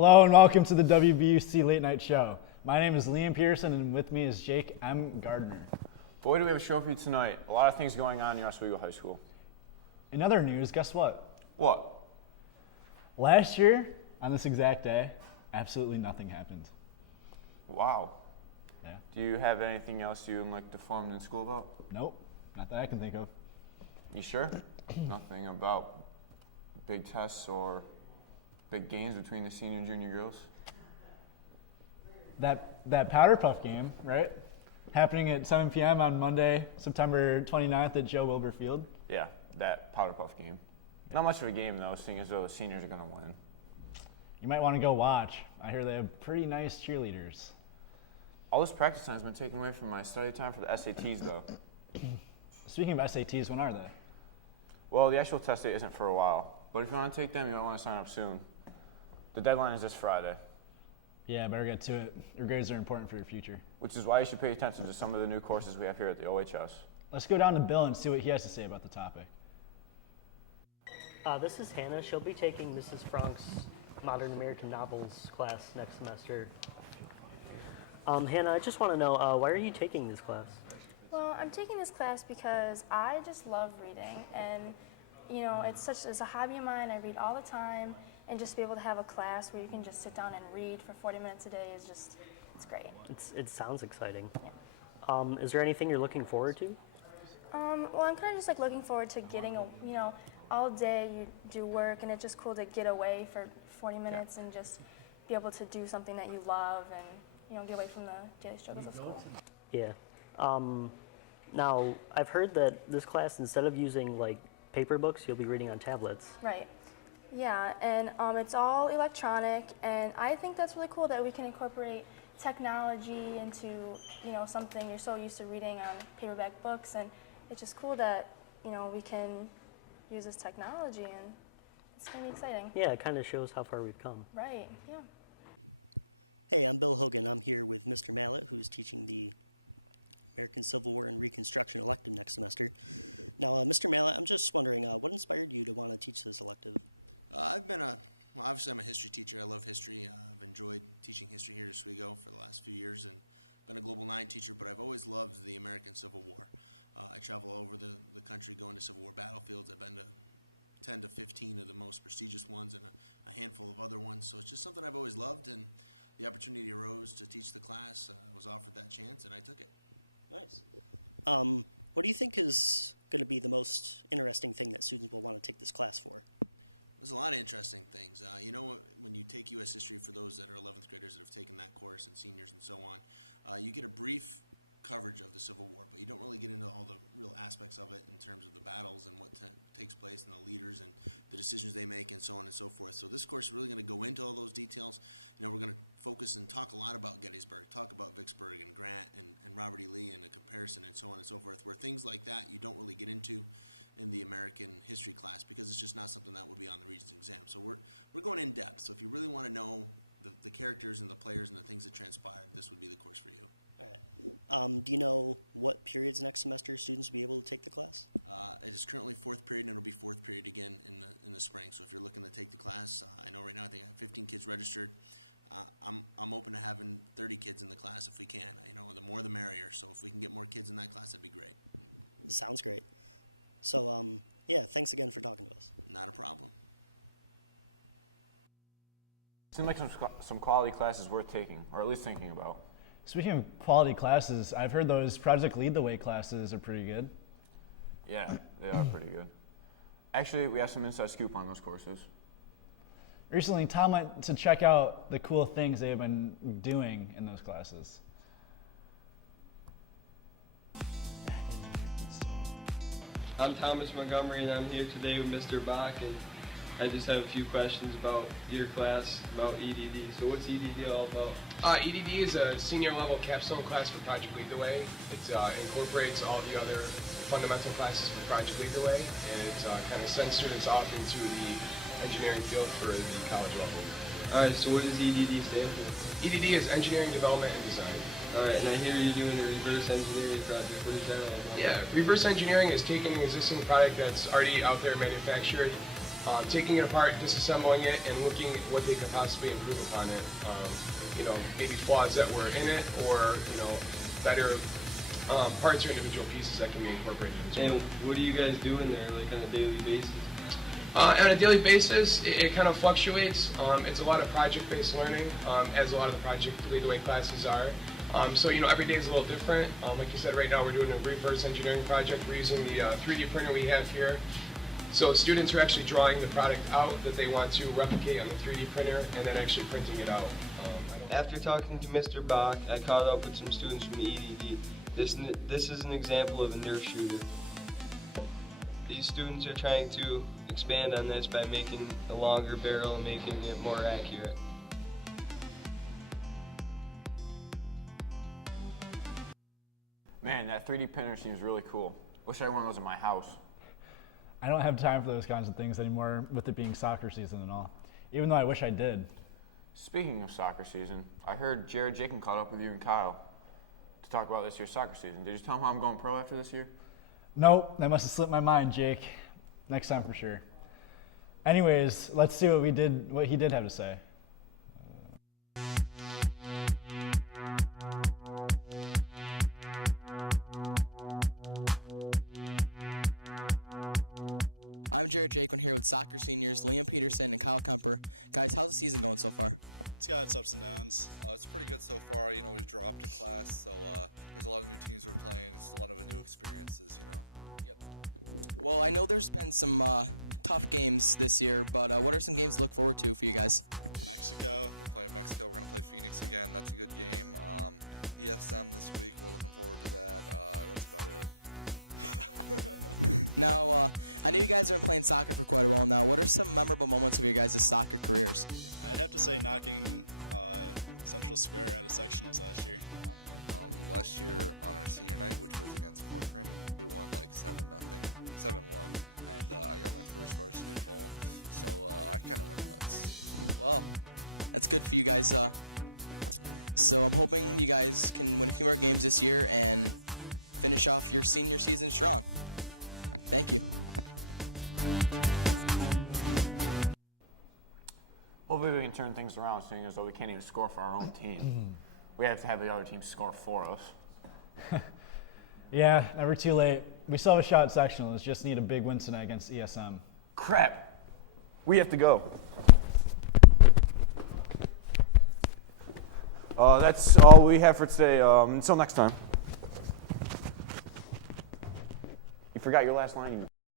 Hello and welcome to the WBUC Late Night Show. My name is Liam Pearson and with me is Jake M. Gardner. Boy, do we have a show for you tonight. A lot of things going on near Oswego High School. In other news, guess what? What? Last year, on this exact day, absolutely nothing happened. Wow. Yeah. Do you have anything else you would like to form in school about? Nope, not that I can think of. You sure? Nothing about big tests or big games between the senior and junior girls? That Powder Puff game, right? Happening at 7 p.m. on Monday, September 29th at Joe Wilbur Field. Yeah, that Powder Puff game. Not much of a game, though, seeing as though the seniors are going to win. You might want to go watch. I hear they have pretty nice cheerleaders. All this practice time has been taken away from my study time for the SATs, though. Speaking of SATs, when are they? Well, the actual test date isn't for a while, but if you want to take them, you might want to sign up soon. The deadline is this Friday. Yeah, better get to it. Your grades are important for your future. Which is why you should pay attention to some of the new courses we have here at the OHS. Let's go down to Bill and see what he has to say about the topic. This is Hannah. She'll be taking Mrs. Frank's Modern American Novels class next semester. Hannah, I just want to know, why are you taking this class? Well, I'm taking this class because I just love reading, and you know, it's a hobby of mine. I read all the time, and just be able to have a class where you can just sit down and read for 40 minutes a day is just, it's great. It sounds exciting. Is there anything you're looking forward to? Well, I'm kind of just like looking forward to getting all day you do work, and it's just cool to get away for 40 minutes and just be able to do something that you love and, get away from the daily struggles of school. Yeah. Now, I've heard that this class, instead of using like paper books, you'll be reading on tablets. Right. Yeah, and it's all electronic, and I think that's really cool that we can incorporate technology into, something you're so used to reading on paperback books, and it's just cool that, we can use this technology, and it's going to be exciting. Yeah, it kind of shows how far we've come. Right, yeah. Hey, I'm Bill Logan. I'm here with Mr. Mallet, who is teaching the American Civil War and Reconstruction elective next semester. Now, Mr. Mallet, I'm just wondering, what inspired you to want to teach this elective? Obviously, I'm a history teacher. I love history and enjoyed teaching history here at Oswego for the last few years. And been a Global 9 teacher, but I've always loved the American Civil War. I travel all over the country going to Civil War battlefields. I've been to 10 to 15 of the most prestigious ones and a handful of other ones. So it's just something I've always loved. And the opportunity arose to teach the class. I was offered that chance and I took it. Yes. What do you think is going to be the most interesting thing that Sue will want to take this class for? There's a lot of interesting things. When you take U.S. history, for those that are 11th graders and have taken that course, and seniors and so on, you get a brief coverage of the Civil War, but you don't really get into all the aspects of it in terms of the battles and what takes place and the leaders and the decisions they make and so on and so forth. So this course, we're going to go into all those details. We're going to focus and talk a lot about Gettysburg, talk about Vicksburg and Grant and Robert E. Lee and the comparison and so on and so forth, where things like that you don't really get into in the American history class because it's just not something that will be on your exam. So we're going in depth. So if you really want to know the characters and the players and the things that transpire, this would be the course for you. Do you know what periods next semester students will be able to take the class? It's currently fourth period and it'll be fourth period again in the spring. So if you're looking to take the class, I know right now they have 15 kids registered. I'm open to having 30 kids in the class if we can. The more the merrier. So if we can get more kids in that class, that'd be great. Sounds great. So, yeah, thanks again for coming with us. Not a problem. Seems like some quality classes worth taking, or at least thinking about. Speaking of quality classes, I've heard those Project Lead the Way classes are pretty good. Yeah, they are pretty good. Actually, we have some inside scoop on those courses. Recently, Tom went to check out the cool things they've been doing in those classes. I'm Thomas Montgomery and I'm here today with Mr. Bach, and I just have a few questions about your class, about EDD. So what's EDD all about? EDD is a senior level capstone class for Project Lead the Way. It incorporates all the other fundamental classes for Project Lead the Way, and it kind of sends students off into the engineering field for the college level. Alright, so what does EDD stand for? EDD is Engineering Development and Design. Alright, and I hear you're doing a reverse engineering project. What is that all about? Yeah, reverse engineering is taking an existing product that's already out there manufactured, taking it apart, disassembling it, and looking at what they could possibly improve upon it. Maybe flaws that were in it, or better parts or individual pieces that can be incorporated into it. And what do you guys do in there, like on a daily basis? On a daily basis, it kind of fluctuates. It's a lot of project-based learning, as a lot of the Project Lead the Way classes are. So every day is a little different. Like you said, right now we're doing a reverse engineering project. We're using the 3D printer we have here. So students are actually drawing the product out that they want to replicate on the 3D printer, and then actually printing it out. After talking to Mr. Bach, I caught up with some students from the EDD. This is an example of a Nerf shooter. These students are trying to expand on this by making a longer barrel and making it more accurate. Man, that 3D printer seems really cool. Wish I had one of those in my house. I don't have time for those kinds of things anymore with it being soccer season and all, even though I wish I did. Speaking of soccer season, I heard Jared Jacob caught up with you and Kyle to talk about this year's soccer season. Did you tell him how I'm going pro after this year? Nope, that must have slipped my mind, Jake. Next time for sure. Anyways, let's see what he did have to say. I'm Jared Jacobin here with soccer seniors Liam Peterson and Kyle Kemper. Guys, how's the season going so far? It's got its ups and downs. It's pretty good so far. We just dropped in class, so there's a lot of new teams we're playing. It's a lot of new experiences. Well, I know there's been some tough games this year, but what are some games to look forward to for you guys? 2 games ago, playing against Oakland Phoenix again. That's a good game. ESM this week. Now, I know you guys are playing soccer for quite a while now. What are some memorable moments of your guys' soccer careers? I'd have to say knocking some of the square intersections last year. Last year, senior year, against Well, that's good for you guys. So I'm hoping you guys can win a few more games this year and finish off your senior season strong. Thank you. Hopefully we can turn things around, seeing as though we can't even score for our own team. We have to have the other team score for us. Yeah, never too late. We still have a shot at sectionals, just need a big win tonight against ESM. Crap! We have to go. That's all we have for today. Until next time. You forgot your last line.